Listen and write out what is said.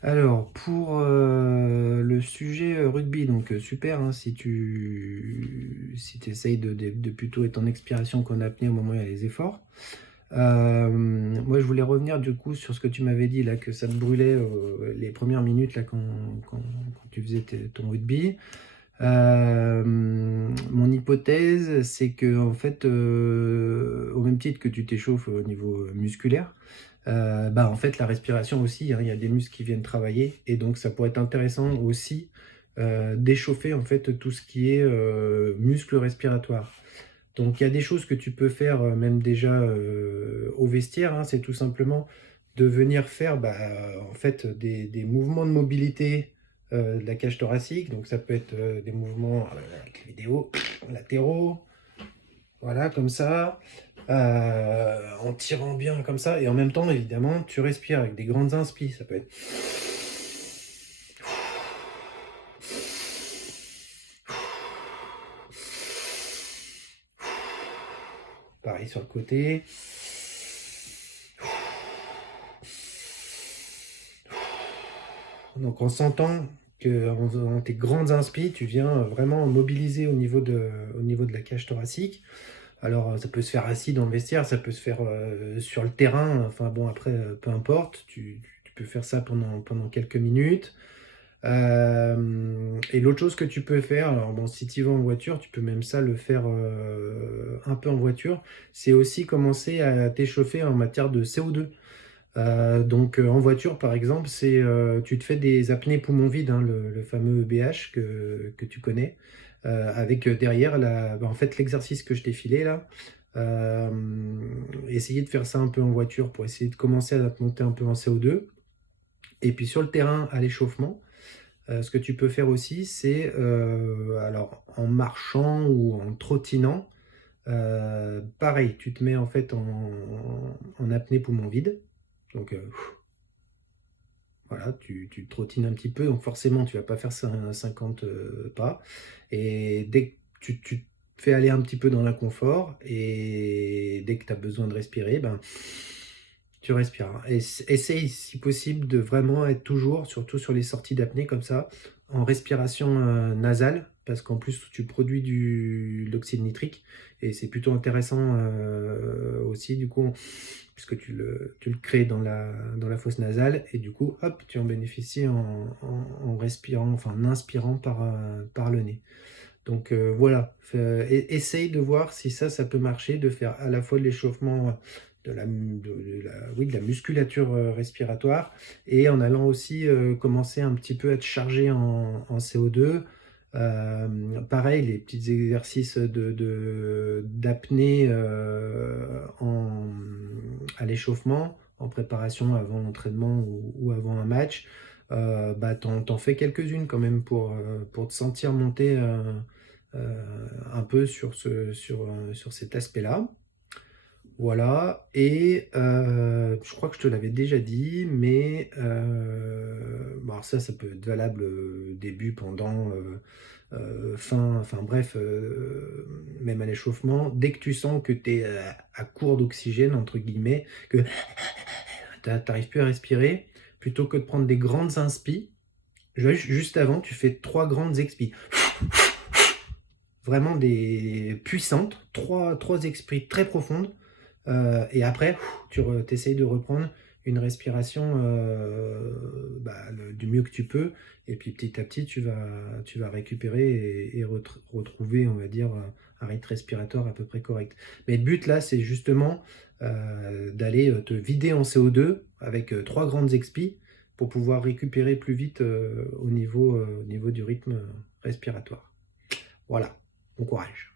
Alors, pour le sujet rugby, donc super, hein, si tu essayes de plutôt être en expiration qu'en apnée au moment où il y a les efforts. Moi, je voulais revenir du coup sur ce que tu m'avais dit là, que ça te brûlait les premières minutes là, quand tu faisais ton rugby. Mon hypothèse, c'est que en fait, au même titre que tu t'échauffes au niveau musculaire, bah en fait la respiration aussi, hein, il y a des muscles qui viennent travailler et donc ça pourrait être intéressant aussi d'échauffer en fait tout ce qui est muscles respiratoires. Donc il y a des choses que tu peux faire même déjà au vestiaire, hein, c'est tout simplement de venir faire bah, en fait des mouvements de mobilité de la cage thoracique. Donc ça peut être des mouvements avec les vidéos latéraux, voilà comme ça, en tirant bien comme ça, et en même temps évidemment tu respires avec des grandes inspires. Ça peut être pareil sur le côté. Donc en sentant que en faisant tes grandes inspires, tu viens vraiment mobiliser au niveau de la cage thoracique. Alors ça peut se faire assis dans le vestiaire, ça peut se faire sur le terrain, enfin bon après peu importe, tu peux faire ça pendant quelques minutes. Et l'autre chose que tu peux faire, alors bon si tu vas en voiture, tu peux même ça le faire un peu en voiture, c'est aussi commencer à t'échauffer en matière de CO2. Donc en voiture par exemple, tu te fais des apnées poumons vides, hein, le fameux EBH que tu connais, avec derrière bah, en fait l'exercice que je t'ai filé là. Euh, Essayer de faire ça un peu en voiture pour essayer de commencer à te monter un peu en CO2. Et puis sur le terrain à l'échauffement, ce que tu peux faire aussi, c'est alors en marchant ou en trottinant, pareil, tu te mets en fait en apnée poumon vide. Donc voilà, tu trottines un petit peu, donc forcément tu vas pas faire 50 pas. Et dès que tu te fais aller un petit peu dans l'inconfort, et dès que tu as besoin de respirer, ben, tu respires. Et essaye si possible de vraiment être toujours, surtout sur les sorties d'apnée comme ça, en respiration nasale, parce qu'en plus tu produis de l'oxyde nitrique, et c'est plutôt intéressant aussi du coup, puisque tu le crées dans la fosse nasale, et du coup, hop, tu en bénéficies en respirant, enfin en inspirant par le nez. Donc voilà, essaye de voir si ça peut marcher, de faire à la fois de l'échauffement oui, de la musculature respiratoire, et en allant aussi commencer un petit peu à te charger en CO2. Pareil, les petits exercices d'apnée à l'échauffement, en préparation avant l'entraînement ou avant un match. Bah, t'en fais quelques-unes quand même pour te sentir monter un peu sur cet aspect-là. Voilà, et je crois que je te l'avais déjà dit, mais bon, alors ça peut être valable début, pendant, fin, enfin bref, même à l'échauffement. Dès que tu sens que tu es à court d'oxygène, entre guillemets, que tu n'arrives plus à respirer, plutôt que de prendre des grandes inspi, juste avant, tu fais 3 grandes expi. Vraiment des puissantes, trois expis très profondes. Et après, tu essayes de reprendre une respiration bah, du mieux que tu peux. Et puis petit à petit, tu vas récupérer et retrouver, on va dire, un rythme respiratoire à peu près correct. Mais le but là, c'est justement d'aller te vider en CO2 avec 3 grandes expis pour pouvoir récupérer plus vite au niveau du rythme respiratoire. Voilà, bon courage.